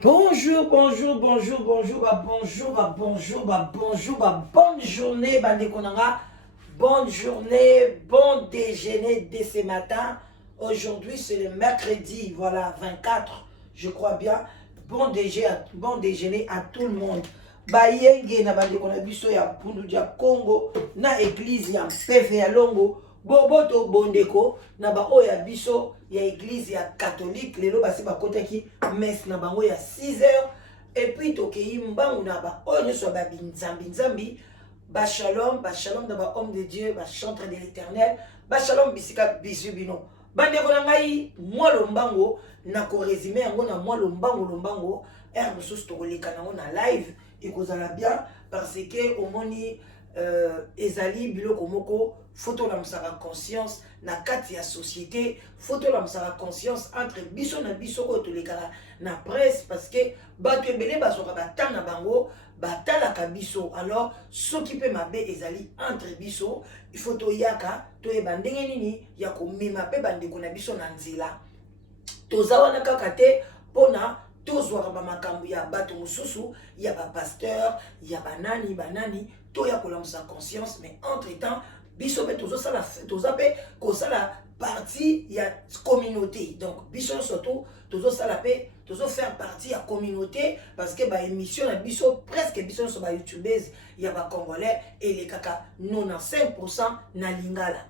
Bonjour, bonjour, bonjour, bonjour, bonne journée, Bandekonanga. Bonne journée, bon déjeuner dès ce matin. Aujourd'hui, c'est le mercredi, voilà, 24, je crois bien. Bon déjeuner à tout le monde. Bayenge na Bandekona biso ya Pundu dia Congo, na église ya Mpefe ya Longo. Boboto bondeko na ba oya biso ya église ya catholique lelo basi bakotaki messe na bango ya 6h et puis tokei mbangu na ba oyo nyonso ba binzambi ba shalom na ba homme de Dieu ba chantre de l'Éternel ba shalom bisika bisu bino bandeko na ngai mwa lombango na ko résumer yango na mwa lombango mosusu tokoleka nango na live ekozala bien parce que omoni ezali biloko moko photo la musaka conscience na kati ya société photo la musaka conscience entre biso na biso ko tolekala na presse parce que bato ebele bazoka batanga bango batalaka biso alors soki pe mabe ezali entre biso il faut toyaka toyeba ndenge nini ya komema pe bandeko na biso na nzela toza wana kaka te mpona tozwaka bamakambo ya bato mosusu ya bapasteur ya banani toya kolamusa conscience mais entre temps biso pe toza pe kosala partie ya communauté donc biso surtout tozosala pe faire partie ya communauté parce que ba émission na biso presque biso nyonso ba youtubeuse ya ba congolais elekaka 95% na lingala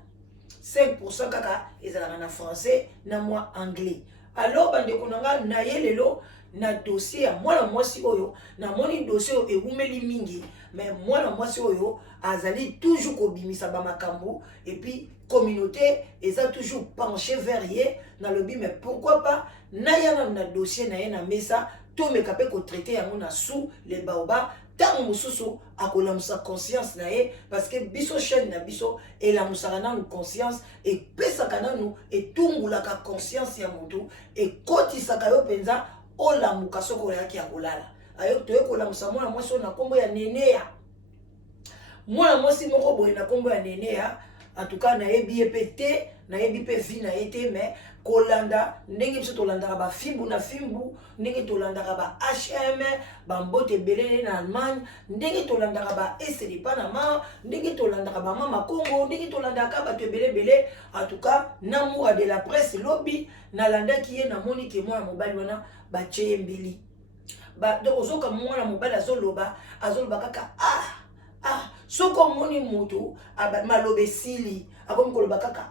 5% kaka ezalaka na français na moi anglais alors bandeko nanga na ye lelo na dossier ya mwana mwasi oyo na moni dossier oyo ewumeli mingi mais mwana mwasi oyo azali toujours kobimisa bamakambo et puis communauté eza toujours penché vers ye na lobi mais pourquoi pas nayana na dossier na ye na mesa tomeka pe kotraite yango na sous les baobab ntango mosusu akolamusa conscience na ye parce que biso chaîne na biso elamusaka nanu conscience epesaka nanu etungulaka conscience ya motu ekotisaka yo mpenza olamuka soki oyaki ya kolala ayo toye kolamusa mwana mwasi oyo na nkombo ya Nenea mwana mwasi moko boye na nkombo ya Nenea en tout cas nayebi ye pe te nayebi pe vi na ye te mais kolanda ndenge biso tolandaka bafimbu na fimbu ndenge tolandaka ba HM bambote ebele na Allemagne ndenge tolandaka ba ese de Panama ndenge tolandaka ba mama Congo ndenge tolandaka bato ebele en tout cas namour de la presse lobby nalandaki ye namoni ke mwana mobali wana batie mbili donc ozoka mwana mobali azoloba kaka soko moni mutu malobe sili akomi koloba kaka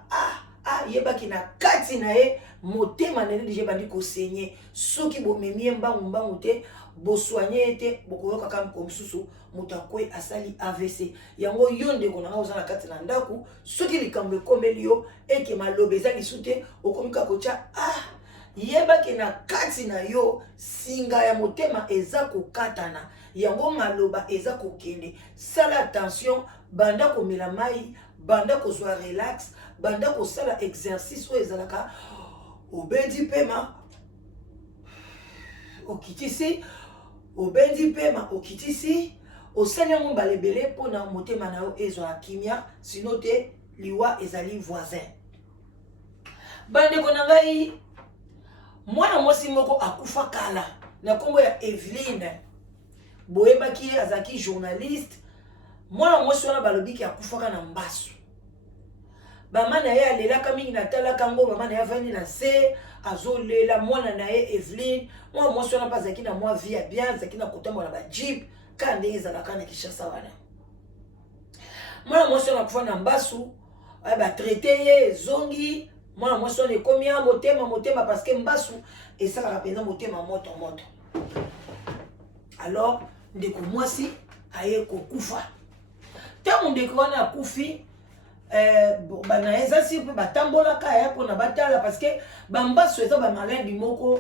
yebaki na kati na ye motema nene dije bandi kosenye soki bomemi mbangu te boswanye ete bokoyoka kaka mosusu moto akwe asali AVC yango yo ndeko nanga oza na kati na ndaku soki likambo ekomeli yo eke malobe eza lisu te okomi kaka kotya yebaki na kati na yo singa ya motema eza kokatana yango maloba eza kokende sala attention banda komela mai banda kozwa relax banda kosala exercice oyo ezalaka obendi pema okitisi obendi pema okitisi osali yango mbala ebele mpona motema na yo ezwa kimia sino te liwa ezali voisin bandeko na ngai mwana mwasi moko akufa kala na nkombo ya Eveline boyebaki ye azalaki journaliste mwana mwasi wana balobiki akufaka na mbasu mama na ye alelaka mingi natalaka ngo mama na ye avandi na se azolela mwana na ye Eveline mwana mwasi wana mpe azalaki na mwa vie ya bien azalaki na kotambola bajip kaka ndenge ezalaka na Kinshasa wana mwana mwasi wana akufa na mbasu batraite ye ezongi mwana mwasi wana ekomi ya motema parce que mbasu esalaka mpenza motema moto alors ndeko mwasi aye kokufa ntango ndeko wana akufi bana eza si mpe batambolaka ya mpona batala parce que bambasu eza bamaladi moko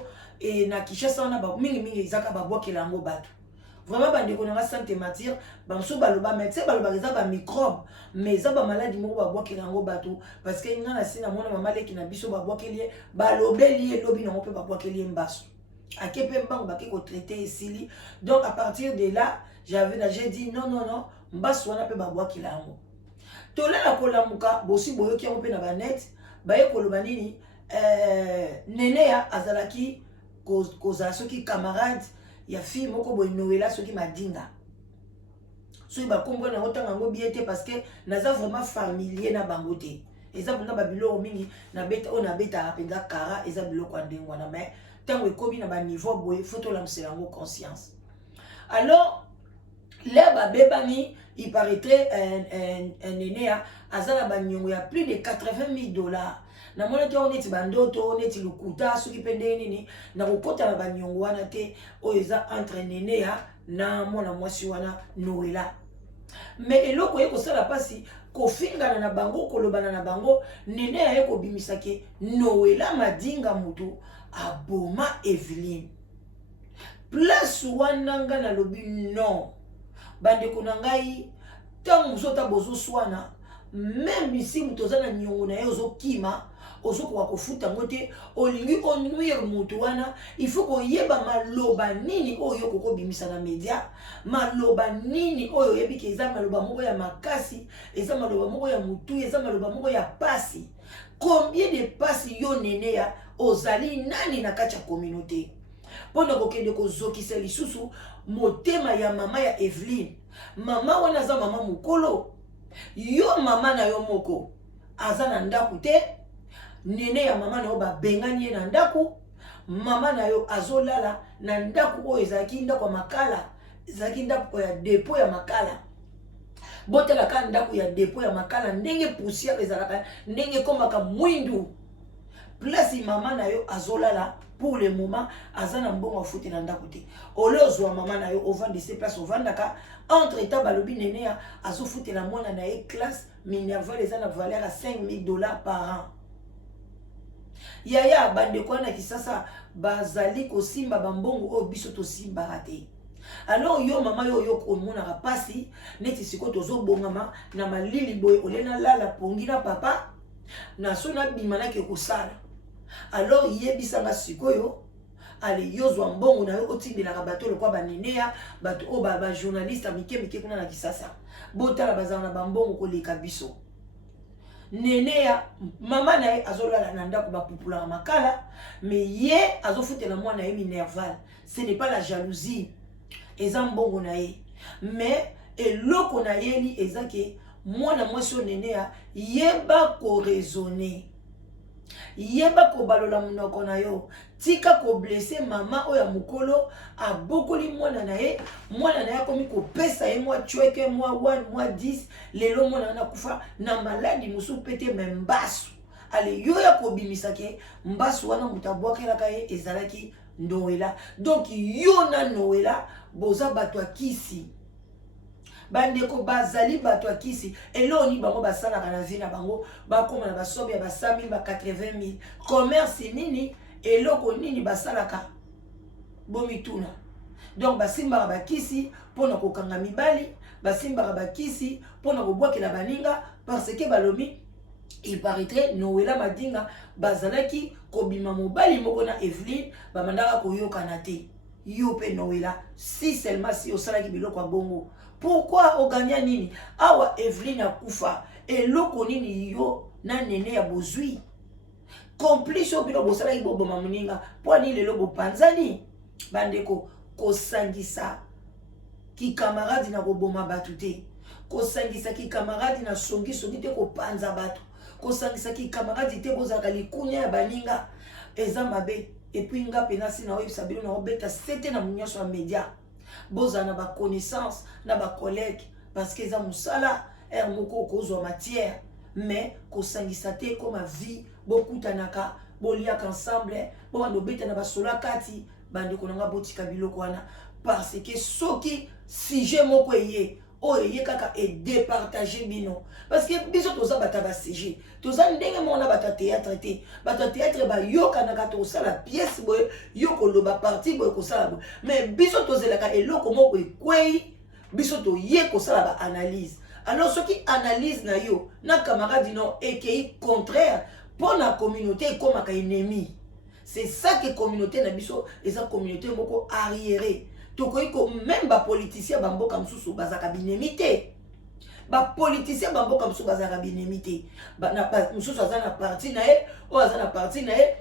na Kinshasa wana mingi ezaka babwakela yango bato vraiment bandeko nanga sans te mentir bamosusu baloba médecin balobaka eza bamicrobe mais eza bamaladi moko babwakela yango bato parce que nga na si na mwana mama leki na biso babwakeli ye balobeli ye lobi nango mpe babwakeli ye mbasu ake mpe mbango bake kotraite esili donc à partir de là j'ai dit non mbasu wana mpe babwakela yango tolela kolamuka bosi boyoki yango mpe na banet baye koloba nini Nenea azalaki kozala soki camarade ya fille moko boye Noëlla soki madinga soki bakombo na otanga ngo bien te parce que naza vraiment familier na bango te eza mpona babiloko mingi nabeta oyo nabetaka mpenza kara eza biloko ya ndenge wana mais ntango ekomi na baniveau boye fo tolamusela yango conscience. Alors là babebani il paraîtrait un aîné aza na baniongo ya plus de 80 000 $. namoni te oneti bandoto oneti lukuta soki mpe ndenge nini na kokota na baniongo wana te oyo eza entre nene ya na mwana mwasi wana Noëlla. Mais eloko ye kosala pasi kofingana na bango kolobana na bango nene ya ye kobimisaki Noëlla madinga mutu aboma Evelyne. Place wana nga na lobi non bandeko na ngai ntango mozota bozoswana même ici mutu oza na niongo na ye ozokima ozokoka kofuta ngo te olingi onuire mutu wana il faut koyeba maloba nini oyo kokobimisa na media maloba nini oyo oyebi ke eza maloba moko ya makasi eza maloba moko ya mutu eza maloba moko ya pasi. Combien de pasi yo nene ya ozali nani na kati ya communauté mpona kokende kozokisa lisusu motema ya mama ya Evelyne. Mama wana aza mama mokolo yo mama na yo moko aza na ndako te nene ya mama na yo babengani ye na ndako mama na yo azolala na ndako oyo ezalaki ndako ya makala ezalaki ndako ya depo ya makala botalaka ndako ya depo ya makala ndenge poussière ezalaka ndenge komaka mwindu place mama na yo azolala pour le moment azana mbongo afuti na ndako te ole ozwa mama na yo ovandi se place ovandaka entre temps balobi nene ya azofuti na mwana na ye classe minerval eza na valeur à 5 000 $ par an. Yaya bandeko wana kisasa bazali kosimba bambongo oyo biso tosimbaka te. Alors yo mama yo yo omonaka pasi neti siko tozobongama na malili boye olena lala pongi na papa na so nabimanaki kosala. Alors yebisanga sikoyo ale yozwa mbongo na yo otindelaka bato lokwa baneneya bato oyo bajournaliste mike kuna na kisasa botala bazala na bambongo koleka biso. Neneya mama na ye azolala na ndako bapupulaka makala mais ye azofutela mwana ye minerval. Ce n'est pas la jalousie eza mbongo na ye mais eloko na yeli eza ke mwana mwasi oyo neneya yeba koraisonner yeba kobalola munoko na yo tika koblesse mama oyo ya mokolo abokoli mwana na ye akomi kopesa ye mwa chweke mwa 1 mwa 10 lelo mwana na kufa na maladi mosusu pete me mbasu ale yo ya kobimisaki mbasu wana mutu abwakelaka ye ezalaki Noëlla. Donc yo na Noëlla boza bato akisi bandeko bazali bato akisi eloni bango basalaka na vie na bango bakoma na basobe ya ba 100 000 ba 80 000 commerce nini eloko nini basalaka bomituna. Donc basimbaka bakisi pona kokanga mibali basimbaka bakisi pona kobwakela baninga parce que balomi il paraîtrait Noëlla madinga bazalaki kobima mobali moko na Evelyne bamandaka koyokana te yo pe Noëlla si seulement si osalaki biloko ya bongo. Pourquoi oganya nini awa Evelyne akufa eloko nini yo na nene ya bozwi complice obino bosalaki boboma moninga po ni lelo bopanzani bandeko kosangisa ki camarade na koboma batu te kosangisa ki camarade na songi te kopanza batu kosangisa ki camarade te bozaka likunya ya baninga eza mabe et puis nga penasi na oyebisa bino na obeta sete na munyaso ya media boza na ba connaissance na ba collègue parce que eza musala moko kozwa matière mais kosangisa te comme vie bokutanaka boliaka ensemble bando beta na basola kati bandeko nanga botika biloko wana parce que soki sujet moko eye oyo eye kaka e départager bino parce que biso toza bata ba CG toza ndenge mona bata théâtre te bata théâtre ba yoka na kato sala pièce boye yoko loba partie boye ko sala boye mais biso tozelaka eloko moko ekwei biso to ye ko sala ba analyse. Alors ce qui analyse na yo na camarade non ekei contraire pour la communauté comme un ennemi. C'est ça que communauté na biso eza communauté moko arriérée. Tokoiko même ba politicien bambo comme sous bazaka binemité. Ba politicien bambo comme sous bazaka binemité. Ba na mususu azana parti na e o azana parti na e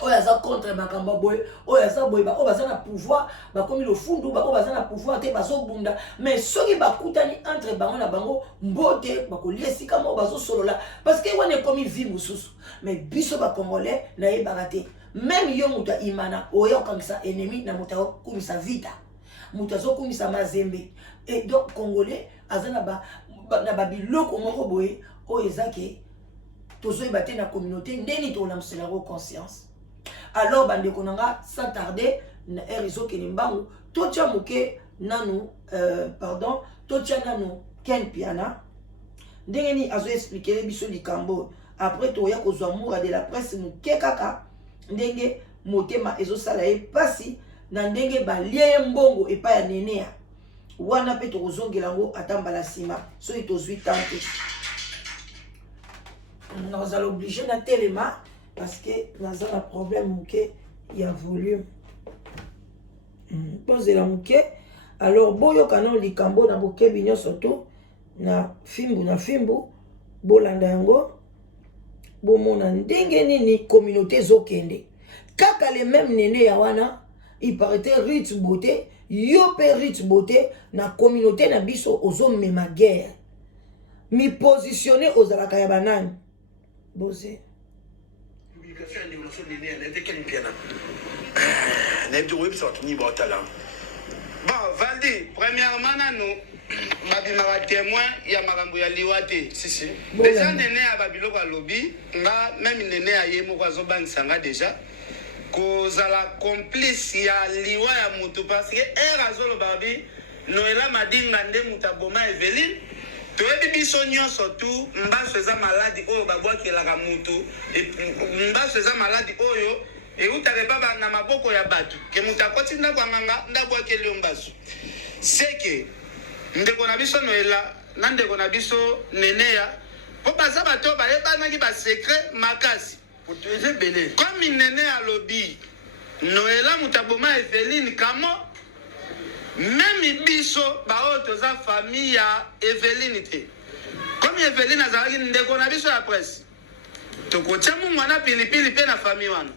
oyo aza contre makambo boye oyo aza boye oyo baza na pouvoir bakomi lofundu oyo baza na pouvoir te bazobunda mais soki bakutani entre bango na bango mbote bakolia esika moko bazosolola parce que wana ekomi vie mosusu mais biso bakongolais nayebaka te même yo moto imana oya okangisa ennemi na moto akumisa vita moto azokumisa mazembe et donc congolais aza na babiloko moko boye oyo eza ke tozoyeba te na communauté ndeni tolamuselako conscience. Alors bandeko nanga sans tarder na erizo kelimbangu totia muke nanu pardon totia nanu Ken Piana ndengeni azo expliquer biso likambo après toya kozwa mura de la presse muke kaka ndenge motema ezo sala ye pasi na ndenge balie mbongo epa ya nenea wana pe tokozongela ngo atambala sima so itozwi tante nous allons obliger na telema parce que nous avons un problème il y a volume. Posez la mouke. Alors, boyo kanon likambo na boke binyo soto na fimbu bolanda yango bomona ndenge nini communauté zokende. Kaka les mêmes nene ya wana, il paraît rich beauté, yo pe rich beauté na communauté na biso ozo mema guerre. Mi positionner aux alaka banane. Bosé. Bon, Valdi, premièrement, nous, babimaka témoin ya makambo ya liwate. Si si. Déjà nene ya babiloko lobby, nga même nene ya yemo kwa zobangisa nga déjà. Kozala complice ya liwa ya mutu parce que azolo babi Noela Madinga nde mutaboma Eveline. Toyebi biso nyonso tu mbaso eza maladi oyo babwakelaka mutu mbaso eza maladi oyo eutaka epa na maboko ya bato ke mutu akoti ndako anganga ndabwakeli yo mbaso seke ndeko na biso Noela na ndeko na biso Neneya po baza bato bayebanaki basekret makasi komi Neneya alobi Noela mutu aboma Eveline kamo même biso bao toza famille ya Eveline te comme Eveline azalaki ndeko na biso ya presse tokotia mungu wana pilipili pe na famille wana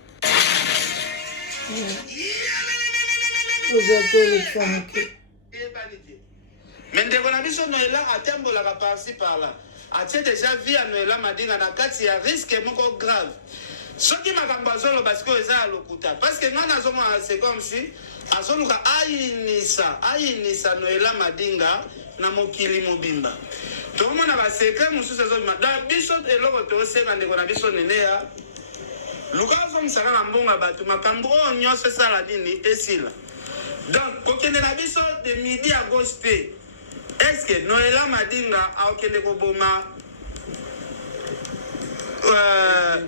mais ndeko na biso Noela atambolaka par-ci par-là atie déjà vie ya Noela Madinga na kati ya risque moko grave soki makambo azoloba sikoyo eza ya lokuta parce que nga nazomona c'est comme si azoluka ayinisa Noela Madinga na mokili mobimba tomona basekret mosusu ezobima da biso eloko tosenga ndeko na biso Neneya luka azomisaka na mbongo ya bato makambo oyo nyonso esala nini esila donc kokende na biso de midi à gauche te est-ce que Noela Madinga aokende koboma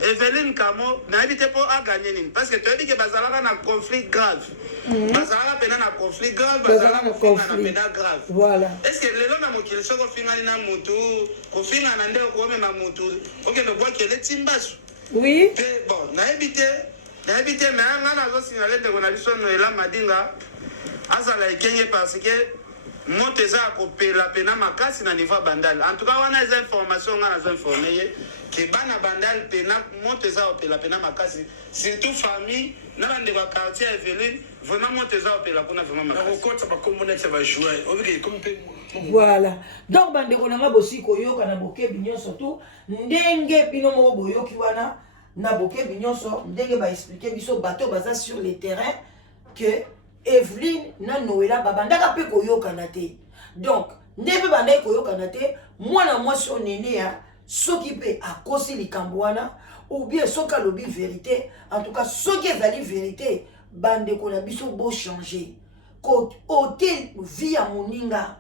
Eveline Kamo nayebi te po aganye nini parce que toyebi ke bazalaka na conflit grave bazalaka pena na conflit grave bazalaka na pena grave voilà est-ce que lelo na mokili soko fingani na mutu kofinga na nde komema mutu okende bwakele timbasu oui te bon nayebi te mais nga nazosinale ndeko na biso Noela Madinga azala ekenge parce que moto eza akopela pena makasi na niveau bandal en tout cas wana eza information nga nazo informe ye ke bana bandal pena moto eza opela pena makasi surtout famille na bande ba quartier Eveline vraiment moto eza opela kuna vraiment makasi na kokota bakombo na ba jouer obike comme pe voilà donc bande ko nanga bosi ko yoka na bokebi nyonso tu ndenge bino moko boyoki wana na bokebi nyonso ndenge ba expliquer biso bateau baza sur le terrain que Eveline na Noela babandaka pe koyokana te donc ndebe bandai koyokana te mwana mwasi Neneya soki pe akosi likambo wana ou bien soki alobi vérité en tout cas soki ezali vérité bandeko na biso bo changer ko ote vie ya moninga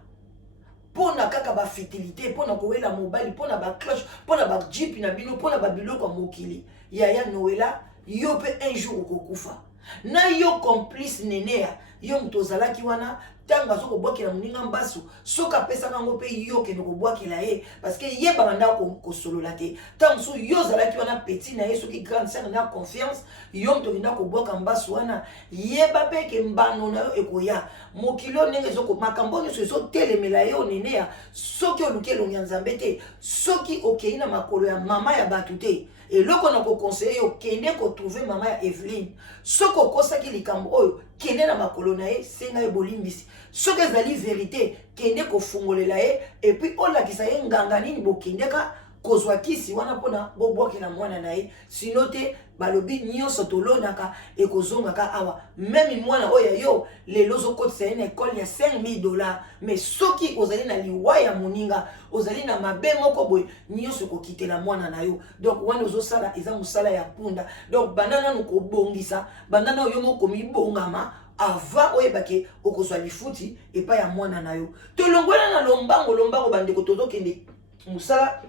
pona kaka ba fertilité pona kowela mobali pona ba cloche pona ba jeep na bino pona ba biloko mokili ya Noela yo pe un jour okokufa na yo complice Neneya yo mtozalaki wana tanga soko bwakela muninga mbasu soka pesa kango pe yo ke ndoko bwakela ye parce que ye banda ko solola te tanga so yo zalaki wana petit na ye soki grande sœur na confiance yo mtokinda ko bwaka mbasu wana ye bape ke mbano na yo ekoya mokilo ndenge zoko makambo nyo so telemela yo Neneya soki oluke longa nzambe te soki okeina makolo ya mama ya batu te Et là qu'on a conseillé au Kenya qu'on trouver maman Evelyne. Ce qu'on constate qui les Cambro, Kenya na makolonae, c'est na ebolimbisi. Ce que c'est la vérité, Kenya qu'on fongole là et puis on l'a qui ça y ngangani ni bo Kenya ka kozwaki si wana pona bo boki na mwana nae. Sinon te balobi nyonso tolonaka et kozongaka awa. Même mwana oya yo les lozo kote c'est une école il y a $5,000 mais ceux qui ozali na liwa ya moninga ozali na mabe moko boy nyonso ko kitela mwana na yo donc wana ozo sala eza musala ya punda donc bandana no ko bongisa bandana yo moko mi bongama avant oyebake okozwa lifuti epa ya mwana na yo tolongwela na lombango bandeko tozokende musala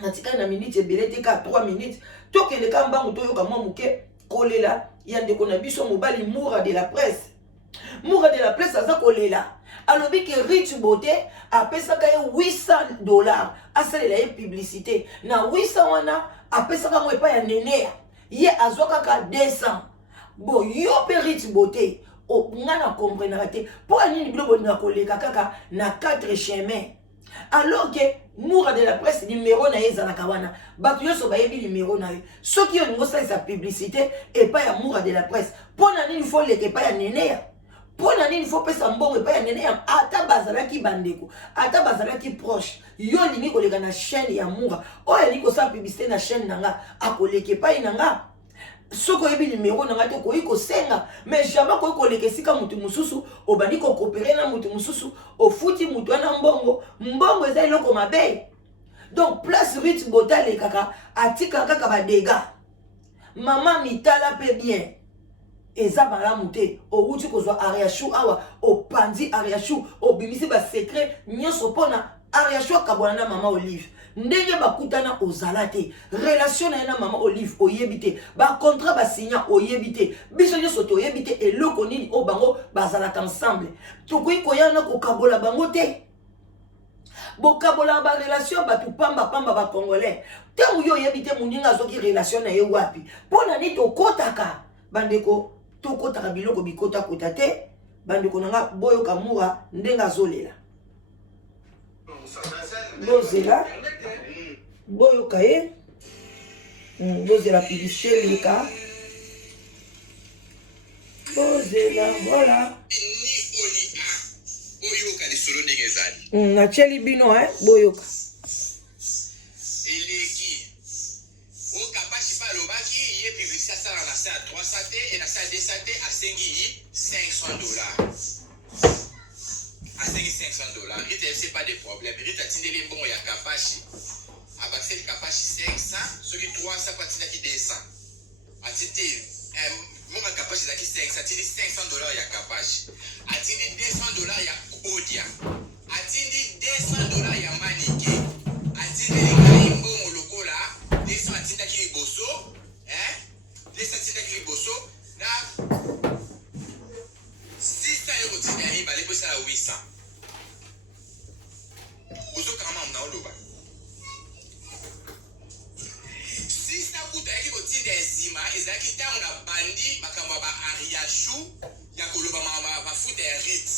natika na minute ebele te ka 3 minutes tokende ka mbango toyoka mwa muke kolela ya ndeko na biso mobali Moura de la presse. Moura de la presse aza kolela alobi ke Rich Beauté apesaka ye $800 asalela ye publicité na 800 wana apesaka mo epa ya nenea ye azwa kaka 200 bo yo pe Rich Beauté o ngana comprendre te po anini bilo boninga koleka kaka na 4 chemins alors que Moura de la presse numéro na ye ezalaka wana bato nyonso bayebi numéro na ye soki olingo osalisa publicité epai ya Moura de la presse mpo na nini fo leka epai ya nenea mpo na nini fo pesa mbongo epai ya nenea ata bazalaki bandeko ata bazalaki proche yo olingi koleka na chaîne ya Moura oyo alingi kosala publicité na chaîne na nga akoleka epai na nga soki oyebi numéro na nga te koyi kosenga mais jamais koyi koleka esika mutu mosusu obandi kokopere na mutu mosusu ofuti mutu wana mbongo eza eloko mabe donc place Rich Beauté alekaka atika kaka badega mama mitala pe bien eza malamu te outi kozwa Ariachou awa opandi Ariachou obimisi basekret nyonso mpona Ariachou akabwana na mama Olive ndenge bakutana ozala te relation na ye na mama Olive oyebi te bacontrat basigna oyebi te biso nyonso toyebi te eloko nini oyo bango bazalaka ensemble tokoki koya na kokabola bango te bokabola barelation bato pamba bacongolais ntango yo oyebi te moninga azoki relation na ye wapi mpo na nini tokotaka bandeko tokotaka biloko bikotakota te bandeko na nga boyoka Moura ndenge azolela bozela boyoka ye bozela publicité leka bozela voilà natieli bino boyoka eleki okabashi pa alobaki ye publicité asala na se ya 300 te e na se ya 200 te asengi $500 asengi $500 Rita c'est pas de problème Rita tindeli mbongo ya kapashi abakiseli kapashi 500 soki 300 po atindaki 200 atindi mbongo ya kapashi ezalaki 500 atindi $500 ya kapashi atindi $200 ya odia atindi $200 ya manike atindeli ngai mbongo lokola 200 atindaki liboso 200 atindaki liboso na 600 euro tinda ya mibale po esala 800 ozokanga mamu na oloba 600 kuta yaki kotinda ya nsima ezalaki ntango na bandi makambo ya baariachou ya koloba mafuta ya rit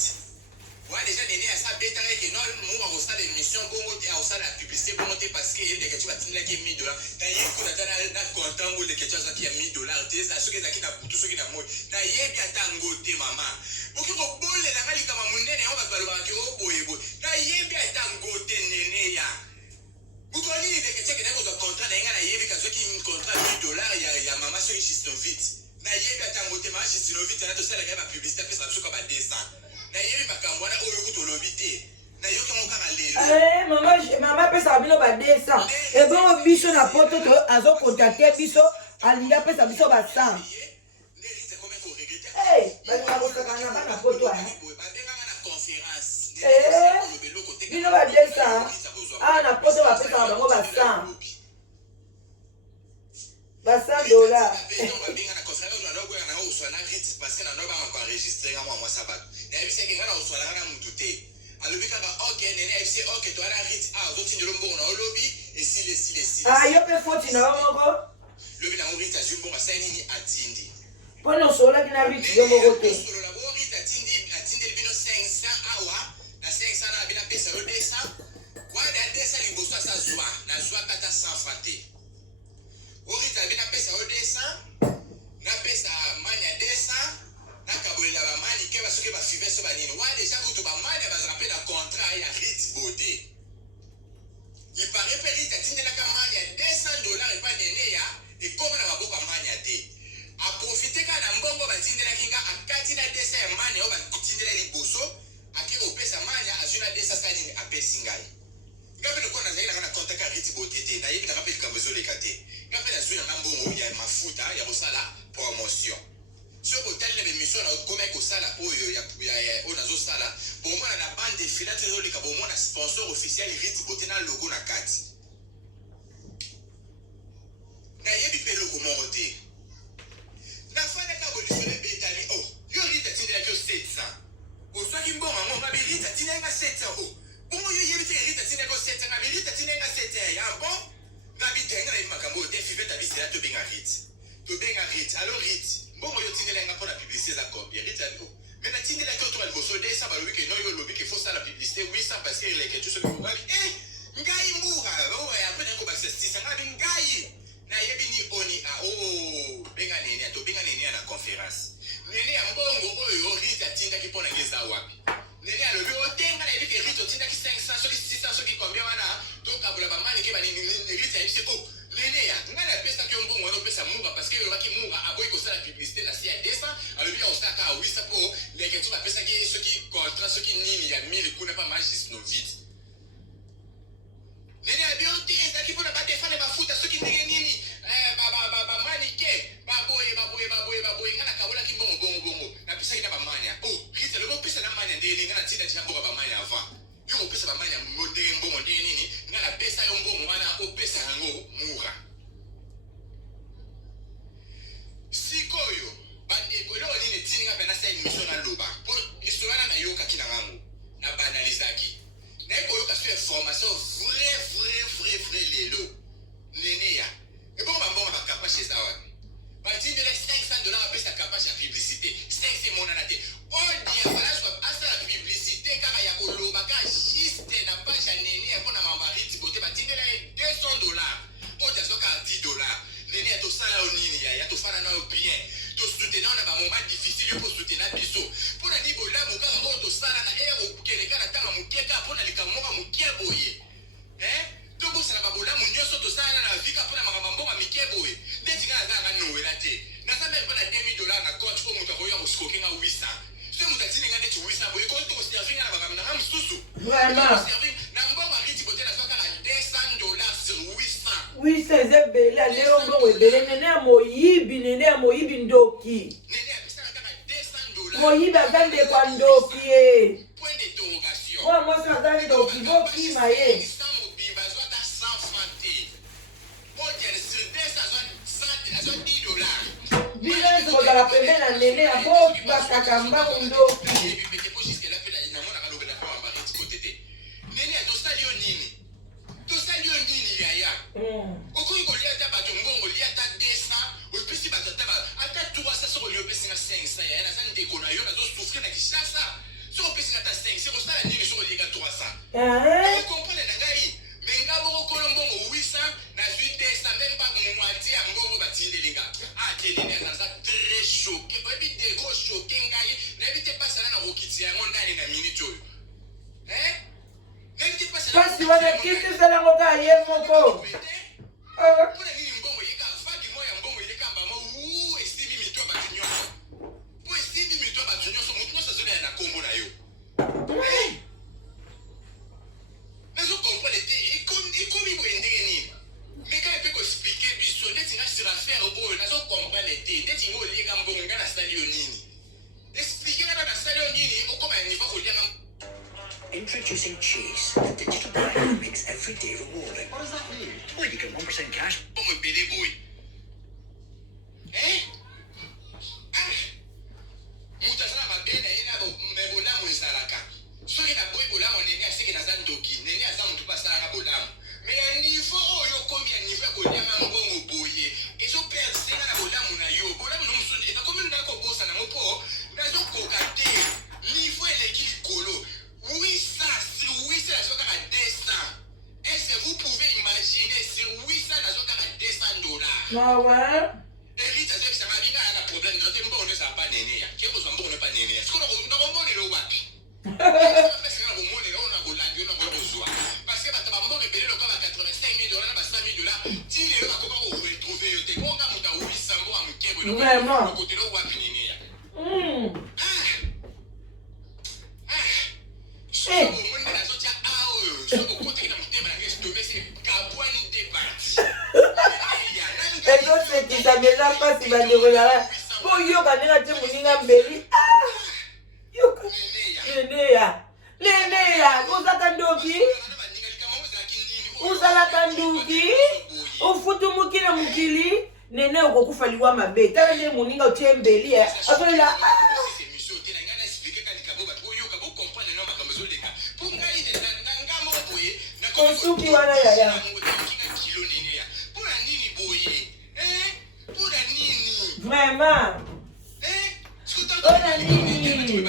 wana deja nene asa betanga eke no Moura akosala émission bongo te akosala publicité bongo te parce que ye ndeketi batindilaki $1000 na ye kuta ata na kontango leketi azwaki ya $1000 te soki ezalaki na butu soki na moi nayebi ata ngo te mama oki kobolela nga likama monene yango bato balobakaki o boyeboye nayebi ata ngo te nene ya butu alini leketi akendaki kozwa contrat na ye nga nayebi kazwaki contrat $1000 ya mama soki Chistonovit nayebi ata ngo te mama Chistonovit ana tosalaka ye bapublicité apesa biso ka ba 200 nayebi makambo wana oyo kutolobi te nayoki yango kaka lelo mama apesaka bino ba 200 ebongo biso na poto azokontakte biso alingi apesa biso ba 100 balingakosakana na poto babenganga na conférence bino ba 200 na poto bapesaka bango ba 100 ba $100 babenga na conférence nadokoya nanga oswana rite parce que nanobanga koenregistre nga mwa mwasa bato nayebisaki nga na oswananga na mutu te alobi kaka ok nene ayebisi ok towana rite ozotindela mbongo na olobi esili yo mpe foti na yo moko lobi nango rite azwi mbongo asali nini atindi mpona osololaki na rite yo moko te osolola bo rite atindeli bino 500 awa na 500 na bino apesa yo 200 wana ya 200 liboso asa zwa nazwaka ata 100 francs te orita bi na pesa o 200 na pesa mania 200 na kabolela ba mani ke ba soki ba five so ba nini wa déjà kutu ba mani ba rappel na contrat ya Rit Beauté. Il paraît que Rit atindela ka mania $200 et pas nene ya et comme na baboko mania te. A profiter ka na mbongo ba tindela kinga akati na 200 ya mania o ba tindela liboso akiko pesa mania azuna 200 kanini apesi ngai. Ngape ko na zaila kana contact Rit Beauté te na yebi na rappel ka bezo le kate. Ngape na zuna mbongo ya mafuta ya kosala promotion. Si vous avez des missions, vous avez des sala, pour moi, la bande de filets, vous avez un sponsor officiel, Rit Beauté dans le logo na kati. Na yebi pe logo monté. Na fana ka bolisoné betali oh, yo Rit atindela ko 700. O so ki mbonga mo ba Rit atindela 700 oh. Bongo yo yebi te Rit atindela ko 700, na Rit atindela 700 ya bon. Na bi tenga na makambo te fivet abisela to benga Rit. To benga Rit. Alors Rit bon, yo tindela nga pona publicité za copie. Rit ali oh. Mais na tindela ko to al boso 200 ba lobi ke no yo lobi ke faut ça la publicité 800 parce que il est que tout ce que vous avez. Ngai mura. Oh, après ngo ba 600 ngabi ngai. Na yebi ni oni a oh benga nene to benga nene na conférence. Nene ya mbongo oyo Rit atinda ki pona ngeza wapi. Nene alobi o tenga na yebi ke Rit otinda ki 500 soki 600 soki combien wana to kabula ba mani ke ba nini Rit ya yise oh nene ya ngana pesa ki mbongo wana pesa mura parce que yo baki mura aboy ko sala publicité na sia 200 alobi o saka 800 po leke tu ba pesa ki soki contrat soki nini ya 1000 kuna pa magis no vite. Nene ya bio tenga ki pona ba defane ba futa soki ndenge nini ba mani ke ba boy ngana kabula ki bongo na pesa ki na ba mania oh Rit le bo pesa na mania ndenge ngana tinda jambo ba mania avant yo pesa ba mania ndenge mbongo ndenge nini ngana pesa yo mbongo wana o pesa ngo mura sikoyo bande ko lo nini tinga pena sa émission na loba po histoire na yo kakina ngango na banalizaki na ko yo ka sur formation vrai lelo nene ya e bon ba capacité za wa ba tindele $500 pesa capacité publicité 5 mona na te on dia bala so asa la publicité kaka ya ko loba ka juste na page ya nene ya pona mama Rit Beauté ba tindele $200 on dia so ka $10 nene ya to sala onini ya to fana na bien to soutenir na ba moment difficile pour soutenir biso pona di bola mo kaka o to sala na ero keleka na tanga mukeka pona likamoka mukeboye to bosala ba bola mo nyoso to sala na vika pona makambo ma mikeboye ndeti kana zanga noela te na sa même pona $1000 na compte ko muta ko ya uskokenga 800 se muta tininga ndeti 800 boye ko to servir na bakamna na msusu Vraiment. na mbongo Rit Beauté na soka $200 sur 800. Oui, c'est Zebele, Léon Webele, Nene ya Moyibi Ndoki. Nene apesa kaka $200. Moyibi azande kwa Ndoki e. Point d'interrogation. Moi ça azande Ndoki, Ndoki maye. Sans mobile, bazo ta 100 francs te. On dit sur 200 $10. Bila nzoka la pembe na Nene ya bo bakakamba Ndoki. Et puis peut-être jusqu'à la fin na mona ka lobela kwa ba Rit Beauté te. Nene a to sali yo nini? To sali yo nini yaya? Okoyi ko liata ba mbongo liata 200, o pesi ba tata ba ata 300 so ko yo pesi na 500 ya na san deko na yo na zo souffrir na Kinshasa. So ko pesi na ta 500 ko sala nini so ko liga 300. Vous comprenez na ngai? Menga boko kolombongo 800 na 800 même pas mon moitié ya mbongo ba tindelinga. Ah kelene na za très choqué. Ba bi de gros choqué ngai. Na bi te pasa na rokiti ya ngondani na minute oyo. Pasi wana kiti sala ngoka ye moko. Kuna nini mbongo yeka fagi moya mbongo yeka mbama uu estimi mito ba tunyoso. Po estimi mito ba tunyoso mutuno sa zone na kombo na yo. Mais vous comprenez et comme il voit ndenge nini. Mais quand il peut expliquer biso ndeti na sira faire oyo na zo comprendre te ndeti ngo lieka mbongo ngana sali yo nini. Expliquer na sali yo nini okoma niveau ko lieka. Introducing Chase, the digital buy that makes every day rewarding. What does that mean? Well, you get 1% cash. Como pede boy. Mutasana mabena ina mebola mo esaraka. Soki na boy bola mo nene aseke na zandoki. Nene asa mutu pasala na bola. Mais ya niveau oyo komi ya niveau ko lia mbongo boye. Ezo perdre senga na bola mo na yo. Bola mo musunde na komi na ko bosa na mopo. Na zo kokate. Niveau eleki likolo. Oui, ça, sur 800, la soka à 200. Est-ce que vous pouvez imaginer sur 800, la soka à $200? Ah ouais. Hérite azaki ça m'a binga na problème na te mbongo ça pas néné ya. Ke ko mbongo pas néné ya. Sikono ko mbongo le wapi. Parce que na ko mbongo na ko landio na ko zwa. Parce que ba mbongo belé lo ka $85,000 na ba $100,000. Ti le ba ko ko retrouver yo te. Ko nga muta 800 ngo amukebo. Vraiment. Ko te lo wapi néné ya. Eh. Et donc c'est qui ça déjà pas si va dire là. Pour yo ka nena te muninga mbeli. Ah. Yo ka. Nene ya. Koza kandoki. Uzala kandoki. Ufutu mukina mukili. Nene okokufa liwa mabe. Tala ne muninga otie mbeli. Après là. Kosuki wana yaya. Vraiment. Ona nini?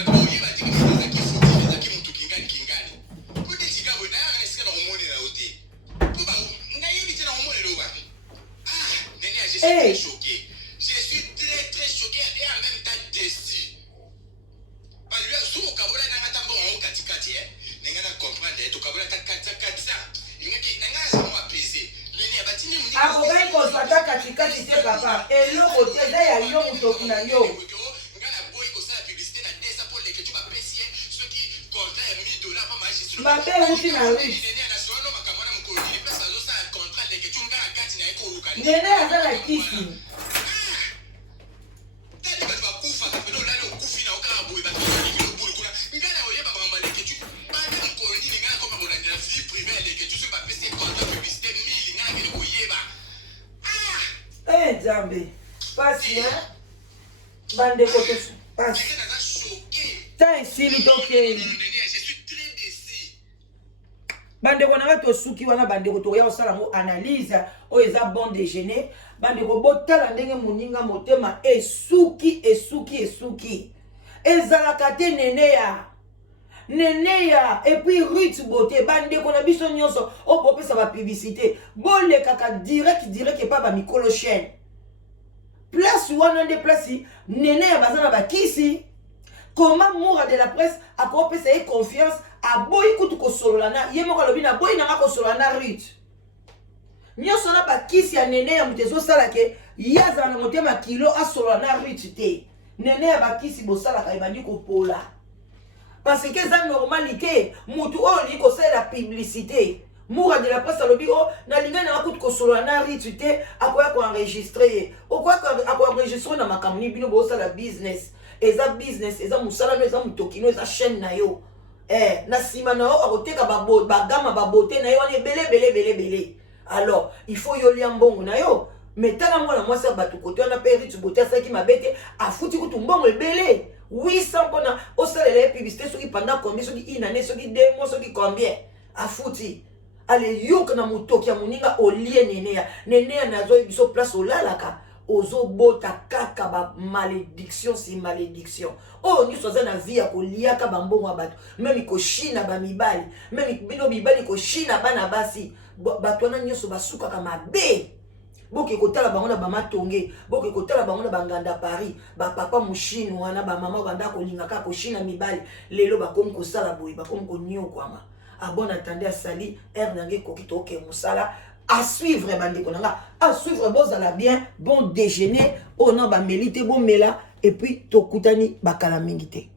Hey. Je suis très choqué et en même temps déçu. Akokai kosata katikati te papa. Eloko te eza ya yo mutoki na yo. Mabe uti na riche. Nene aza na kisi. Eh Jambe, pasi hein? Bande kote pasi. Ta esili toke. Bande ko na to suki wana bande ko to ya osala mo analyse o eza bon déjeuner. Bande ko botala ndenge muninga motema esuki. Ezalaka te nene ya et puis Ruth Beauté bande ko na biso nyonso o popesa ba publicité bolé kaka direct et pas ba mikolo chaîne place wana de place nene ya bazana ba kisi comment Moura de la presse a kopesa e confiance a boyi kutu ko solana ye moko lobi na boyi na ko solana Ruth nyonso na ba kisi ya nene ya mutezo sala ke yaza na motema kilo a solana Ruth te nene ya ba kisi bosala ka ebandi ko pola. Parce que c'est normalité. Moutou on dit que c'est la publicité. Moura de la presse à l'objet, na linga na kout ko solo na ritute à quoi enregistrer. Au quoi enregistrer na makamni bino bo ça la business. Eza business, eza musala no eza mutokino eza chaîne na yo. Na sima na o akoteka ba gama ba beauté na yo on belé. Alors, il faut yo liambongo na yo. Mais tala mwana moi ça batu côté on a perdu tu beauté ça qui m'a bête a foutu ko tumbongo belé. 800 pour au salaire les publicités ceux qui pendant combien ceux qui une année ceux qui 2 mois ceux qui combien a fouti allez yok na mutoki ya muninga olie nene ya nazo biso place olalaka ozo bota kaka ba malédiction si malédiction oh ni soza na vie ya koliaka bambongo abatu même ko china ba mibali même bino mibali ko china bana basi bato na nyoso basuka kama be boke kotala bango na bamatonge boke kotala bango na banganda Paris ba papa mushinu wana ba mama banda kolinga ka ko china mibali lelo bakomi ko sala boyi bakomi ko nyokwama a bon attendez à sali nange kokito ke musala à suivre bande konanga à suivre bozala bien bon déjeuner on a ba melite bon mela et puis tokutani bakala mingi te.